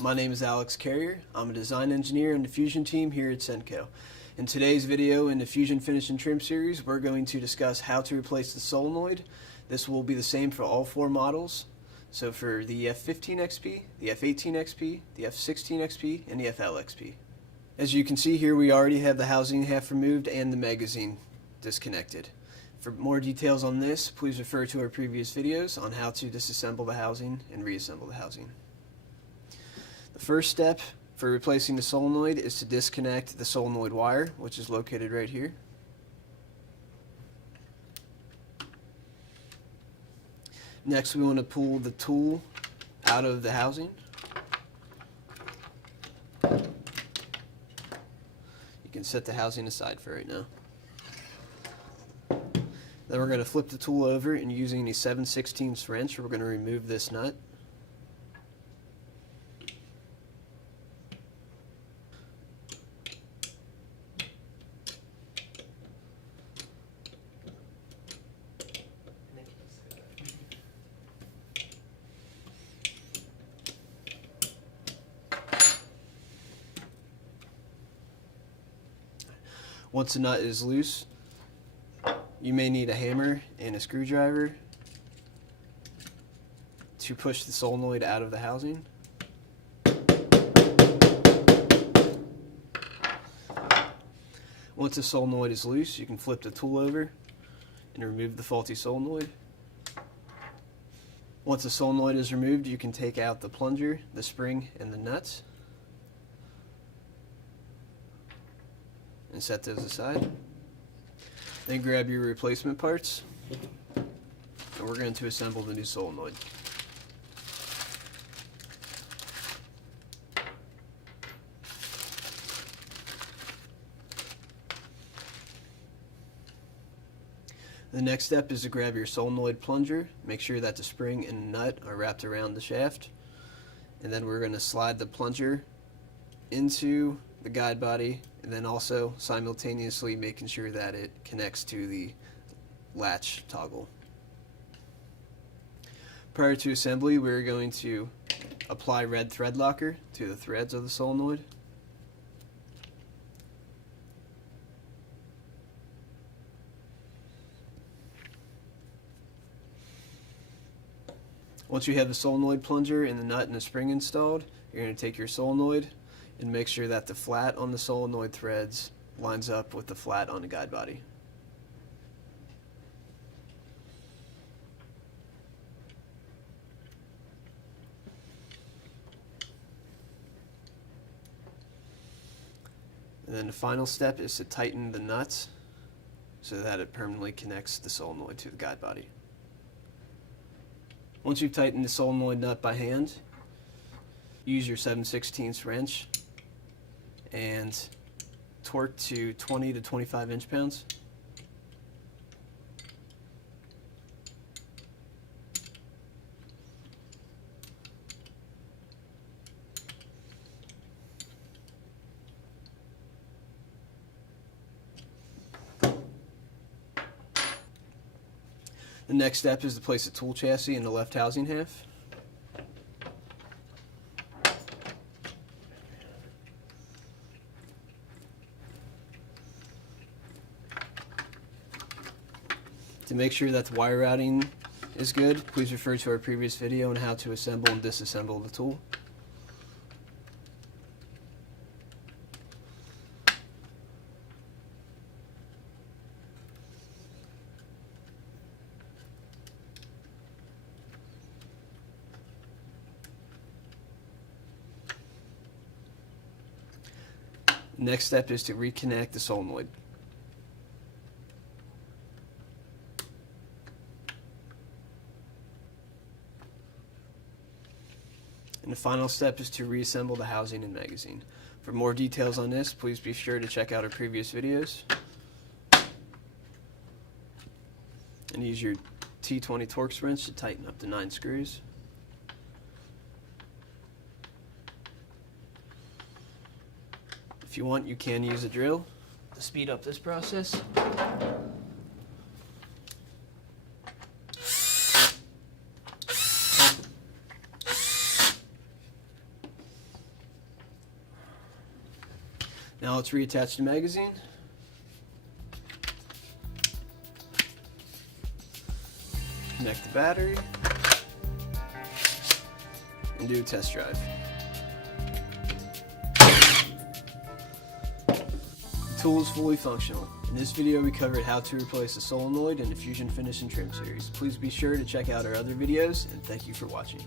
my name is Alex Carrier. I'm a design engineer in the Fusion team here at Senko. In today's video in the Fusion Finish and Trim series, we're going to discuss how to replace the solenoid. This will be the same for all four models. So for the F15XP, the F18XP, the F16XP, and the FLXP. As you can see here, we already have the housing half removed and the magazine disconnected. For more details on this, please refer to our previous videos on how to disassemble the housing and reassemble the housing. The first step for replacing the solenoid is to disconnect the solenoid wire, which is located right here. Next, we want to pull the tool out of the housing. You can set the housing aside for right now. Then we're going to flip the tool over, and using a 7/16 wrench, we're going to remove this nut. Once the nut is loose, you may need a hammer and a screwdriver to push the solenoid out of the housing. Once the solenoid is loose, you can flip the tool over and remove the faulty solenoid. Once the solenoid is removed, you can take out the plunger, the spring, and the nuts and set those aside. Then grab your replacement parts, and we're going to assemble the new solenoid. The next step is to grab your solenoid plunger, make sure that the spring and nut are wrapped around the shaft, and then we're going to slide the plunger into the guide body, and then also simultaneously making sure that it connects to the latch toggle. Prior to assembly, we're going to apply red thread locker to the threads of the solenoid. Once you have the solenoid plunger and the nut and the spring installed, you're going to take your solenoid and make sure that the flat on the solenoid threads lines up with the flat on the guide body. And then the final step is to tighten the nuts so that it permanently connects the solenoid to the guide body. Once you've tightened the solenoid nut by hand, use your 7/16 wrench and torque to 20 to 25 inch-pounds. The next step is to place the tool chassis in the left housing half. To make sure that the wire routing is good, please refer to our previous video on how to assemble and disassemble the tool. Next step is to reconnect the solenoid. And the final step is to reassemble the housing and magazine. For more details on this, please be sure to check out our previous videos. And use your T20 Torx wrench to tighten up the 9 screws. If you want, you can use a drill to speed up this process. Now let's reattach the magazine. Connect the battery and do a test drive. The tool is fully functional. In this video we covered how to replace a solenoid in the Fusion Finish and Trim series. Please be sure to check out our other videos, and thank you for watching.